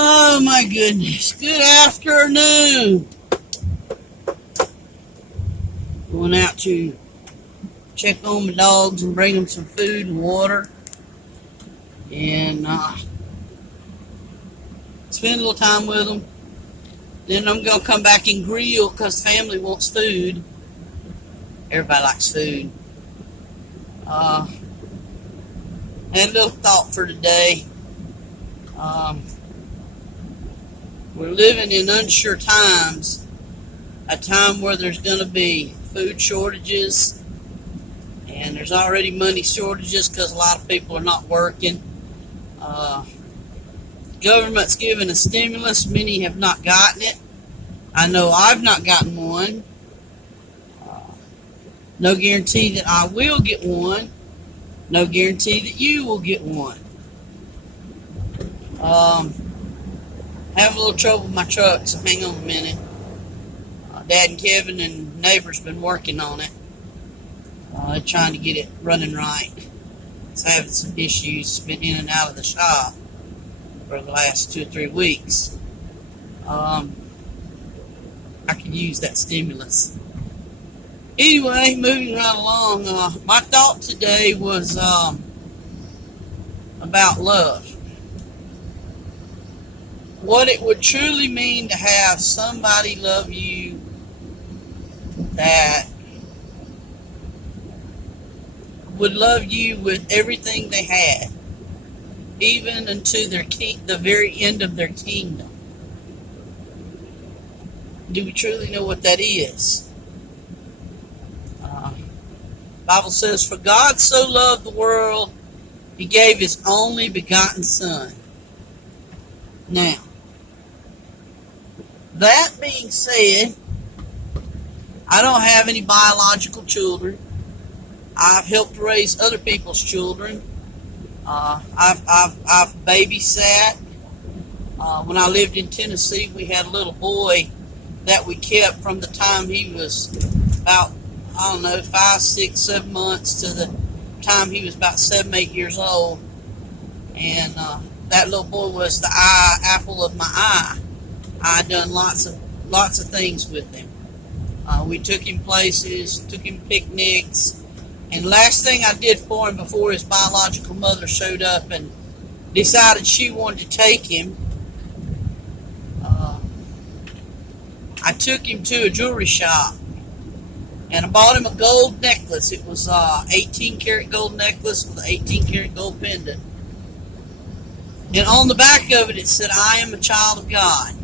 Oh my goodness. Good afternoon. Going out to check on my dogs and bring them some food and water. And spend a little time with them. Then I'm going to come back and grill because family wants food. Everybody likes food. Had a little thought for today. We're living in unsure times, a time where there's going to be food shortages, and there's already money shortages because a lot of people are not working. Government's giving a stimulus. Many have not gotten it. I know I've not gotten one. No guarantee that I will get one. No guarantee that you will get one. Having a little trouble with my truck, so hang on a minute. Dad and Kevin and neighbors been working on it. Trying to get it running right. It's having some issues. Been in and out of the shop for the last 2 or 3 weeks. I could use that stimulus. Anyway, moving right along. My thought today was about love. What it would truly mean to have somebody love you that would love you with everything they had, even unto the very end of their kingdom. Do we truly know what that is? The Bible says, "For God so loved the world, He gave His only begotten Son." Now, that being said, I don't have any biological children. I've helped raise other people's children. I've babysat. When I lived in Tennessee, we had a little boy that we kept from the time he was about, 5, 6, 7 months to the time he was about 7, 8 years old. And that little boy was the apple of my eye. I done lots of things with him. We took him places, took him picnics, and last thing I did for him before his biological mother showed up and decided she wanted to take him, I took him to a jewelry shop and I bought him a gold necklace. It was 18 karat gold necklace with an 18 karat gold pendant. And on the back of it, it said, "I am a child of God."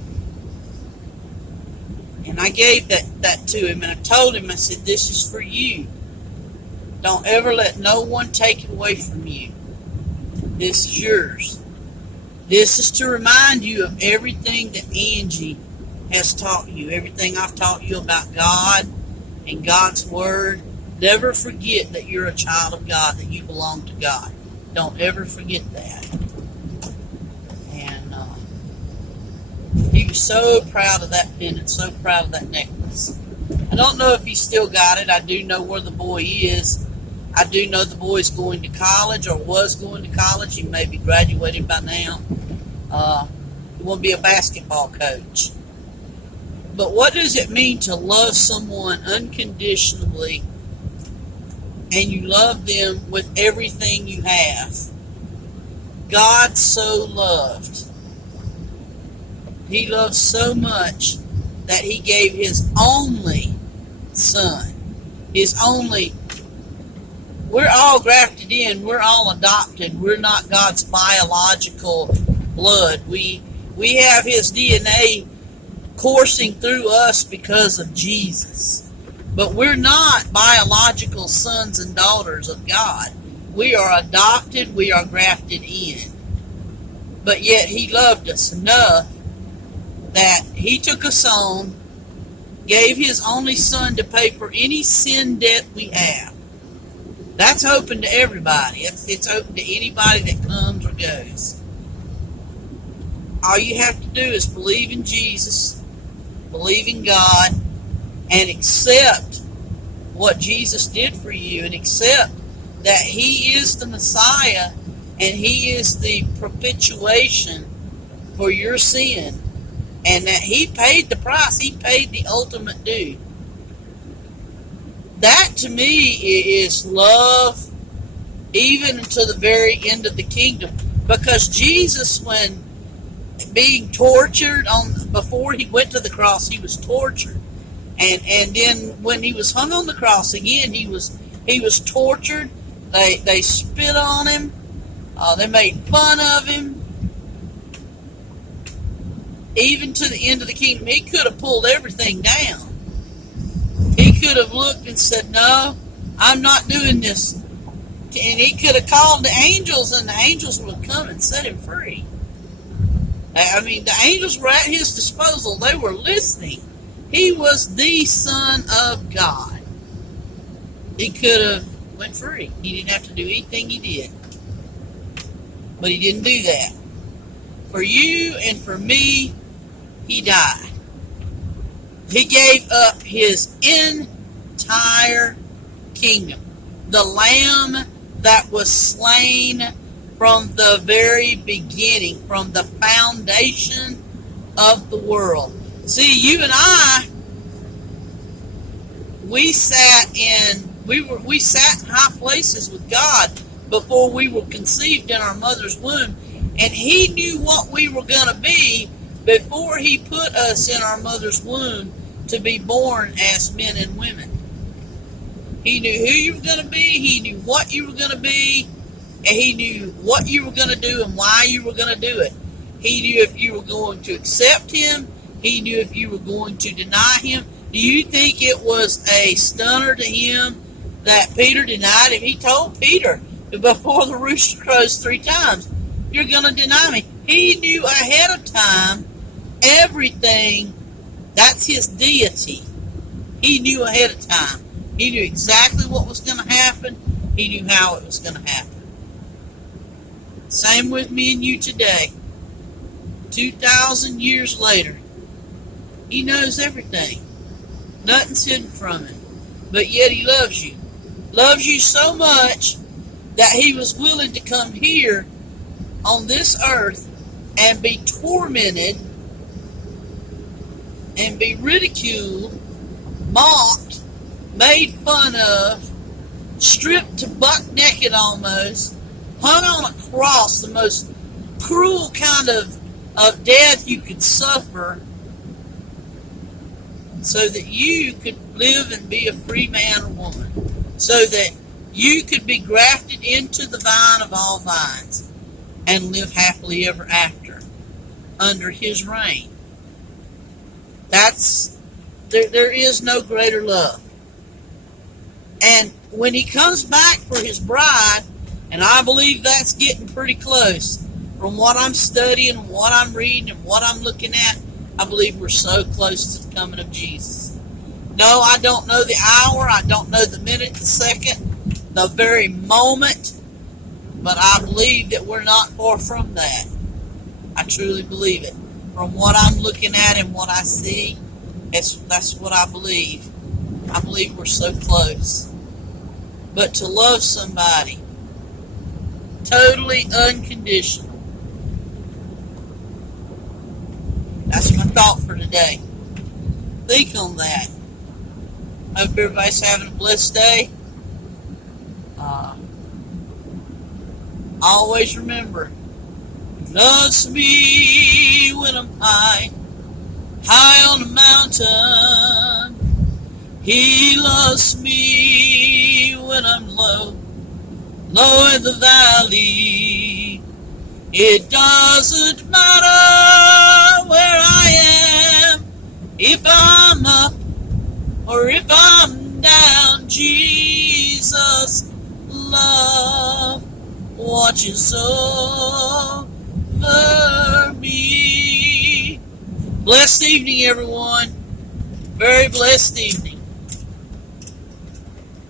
And I gave that to him, and I told him, I said, "This is for you. Don't ever let no one take it away from you. This is yours. This is to remind you of everything that Angie has taught you, everything I've taught you about God and God's Word. Never forget that you're a child of God, that you belong to God. Don't ever forget that." And he was so proud of that pendant, so proud of that necklace. I don't know if he still got it. I do know where the boy is. I do know the boy's going to college, or was going to college. He may be graduating by now. He will be a basketball coach. But what does it mean to love someone unconditionally and you love them with everything you have? God so loved. He loved so much that He gave His only Son. His only. We're all grafted in. We're all adopted. We're not God's biological blood. We have His DNA coursing through us because of Jesus. But we're not biological sons and daughters of God. We are adopted. We are grafted in. But yet He loved us enough that He took us on, gave His only Son to pay for any sin debt we have. That's open to everybody. It's open to anybody that comes or goes. All you have to do is believe in Jesus, believe in God, and accept what Jesus did for you, and accept that He is the Messiah and He is the propitiation for your sin, and that he paid the price. He paid the ultimate due. That to me is love, even to the very end of the kingdom. Because Jesus, when being tortured before he went to the cross, he was tortured, and then when he was hung on the cross again, he was tortured. They spit on him. They made fun of him. Even to the end of the kingdom, he could have pulled everything down. He could have looked and said, "No, I'm not doing this." And he could have called the angels, and the angels would come and set him free. I mean, the angels were at his disposal. They were listening. He was the Son of God. He could have went free. He didn't have to do anything he did. But he didn't do that. For you and for me, he died. He gave up his entire kingdom. The Lamb that was slain from the very beginning, from the foundation of the world. See, you and I, we sat in high places with God before we were conceived in our mother's womb, and he knew what we were going to be before he put us in our mother's womb to be born as men and women. He knew who you were going to be, he knew what you were going to be, and he knew what you were going to do and why you were going to do it. He knew if you were going to accept him, he knew if you were going to deny him. Do you think it was a stunner to him that Peter denied him? He told Peter before the rooster crows 3 times, "You're going to deny me." He knew ahead of time everything. That's his deity. He knew ahead of time. He knew exactly what was going to happen. He knew how it was going to happen. Same with me and you today. 2,000 years later, he knows everything. Nothing's hidden from him. But yet he loves you. Loves you so much that he was willing to come here on this earth and be tormented and be ridiculed, mocked, made fun of, stripped to buck naked almost, hung on a cross, the most cruel kind of death you could suffer, so that you could live and be a free man or woman, so that you could be grafted into the vine of all vines and live happily ever after under his reign. There is no greater love. And when he comes back for his bride, and I believe that's getting pretty close, from what I'm studying, what I'm reading, and what I'm looking at, I believe we're so close to the coming of Jesus. No, I don't know the hour, I don't know the minute, the second, the very moment, but I believe that we're not far from that. I truly believe it. From what I'm looking at and what I see, that's what I believe. I believe we're so close. But to love somebody totally unconditional, that's my thought for today. Think on that. Hope everybody's having a blessed day. Always remember, he loves me when I'm high on the mountain. He loves me when I'm low in the valley. It doesn't matter where I am, if I'm up or if I'm down. Jesus' love watches over me. Blessed evening, everyone. Very blessed evening.